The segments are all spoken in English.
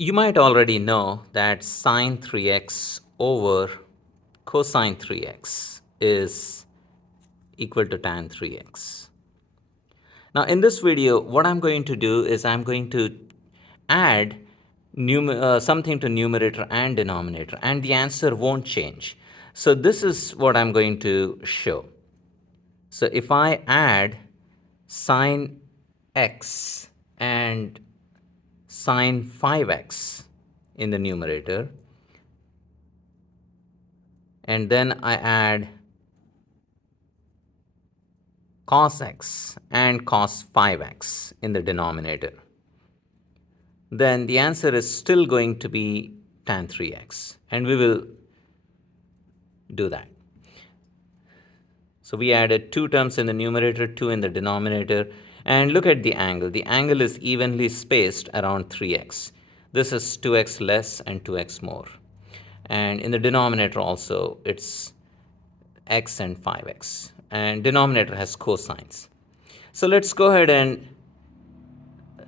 You might already know that sine 3x over cosine 3x is equal to tan 3x. Now in this video, what I'm going to do is I'm going to add something to numerator and denominator, and the answer won't change. So this is what I'm going to show. So if I add sine x and sine 5x in the numerator, and then I add cos x and cos 5x in the denominator, then the answer is still going to be tan 3x, and we will do that. So we added two terms in the numerator, two in the denominator, and look at the angle. The angle is evenly spaced around 3x. This is 2x less and 2x more. And in the denominator also, it's x and 5x. And denominator has cosines. So let's go ahead and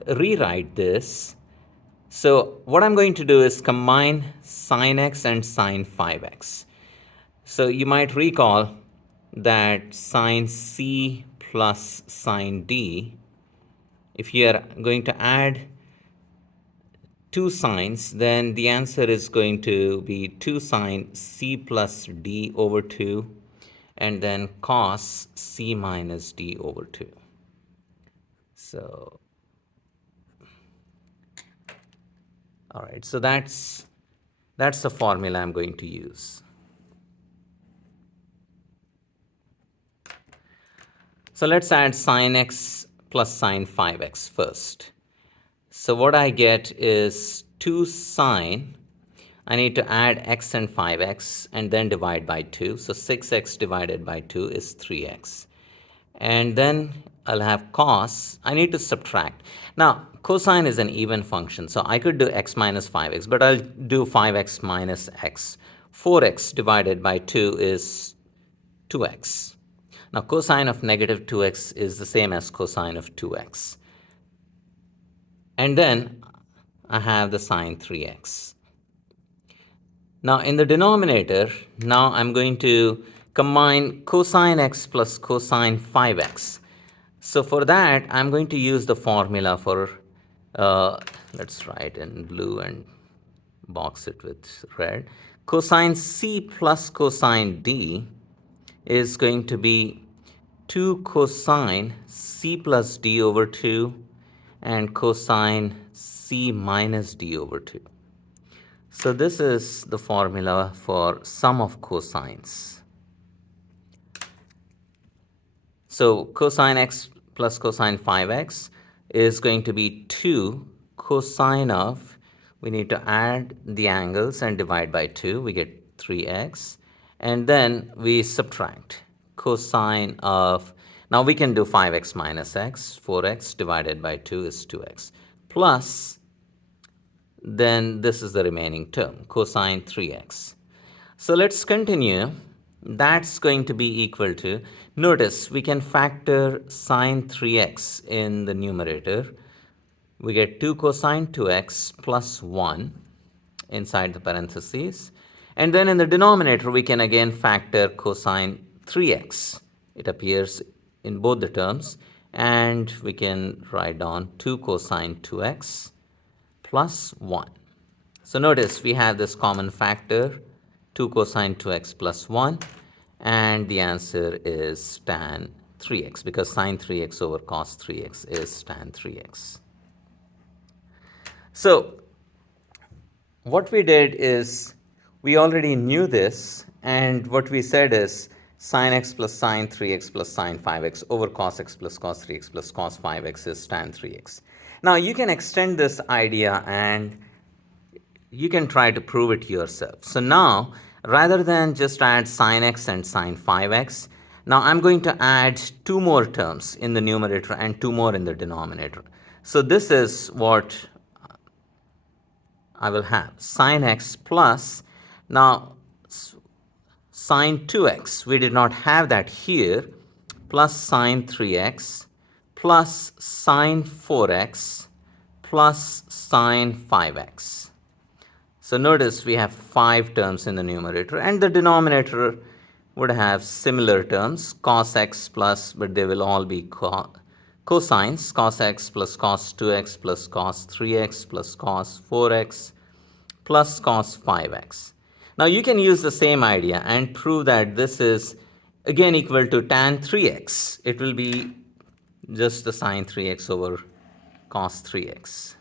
rewrite this. So what I'm going to do is combine sine x and sine 5x. So you might recall that sine c plus sine d, if you are going to add two sines, then the answer is going to be 2 sine c plus d over 2, and then cos c minus d over 2. So, all right, so that's the formula I'm going to use. So let's add sine x plus sine 5x first. So what I get is 2 sine, I need to add x and 5x and then divide by 2. So 6x divided by 2 is 3x. And then I'll have cos, I need to subtract. Now, cosine is an even function, so I could do x minus 5x, but I'll do 5x minus x. 4x divided by 2 is 2x. Now, cosine of negative 2x is the same as cosine of 2x. And then I have the sine 3x. Now, in the denominator, now I'm going to combine cosine x plus cosine 5x. So for that, I'm going to use the formula for, let's write in blue and box it with red. Cosine c plus cosine d is going to be 2 cosine c plus d over 2 and cosine c minus d over 2. So this is the formula for sum of cosines. So cosine x plus cosine 5x is going to be 2 cosine of, we need to add the angles and divide by 2, we get 3x, and then we subtract cosine of, now we can do 5x minus x, 4x divided by 2 is 2x, plus, then this is the remaining term, cosine 3x. So let's continue. That's going to be equal to, notice we can factor sine 3x in the numerator. We get 2 cosine 2x plus 1 inside the parentheses. And then in the denominator, we can again factor cosine 3x. It appears in both the terms. And we can write down 2 cosine 2x plus 1. So notice we have this common factor, 2 cosine 2x plus 1, and the answer is tan 3x, because sine 3x over cos 3x is tan 3x. So what we did is, we already knew this, and what we said is sine x plus sine 3x plus sine 5x over cos x plus cos 3x plus cos 5x is tan 3x. Now you can extend this idea and you can try to prove it yourself. So now, rather than just add sine x and sine 5x, now I'm going to add two more terms in the numerator and two more in the denominator. So this is what I will have, sine x plus, now sine 2x, we did not have that here, plus sine 3x plus sine 4x plus sine 5x. So notice we have 5 terms in the numerator, and the denominator would have similar terms, cos x plus, but they will all be cosines, cos x plus cos 2x plus cos 3x plus cos 4x plus cos 5x. Now you can use the same idea and prove that this is again equal to tan 3x. It will be just the sine 3x over cos 3x.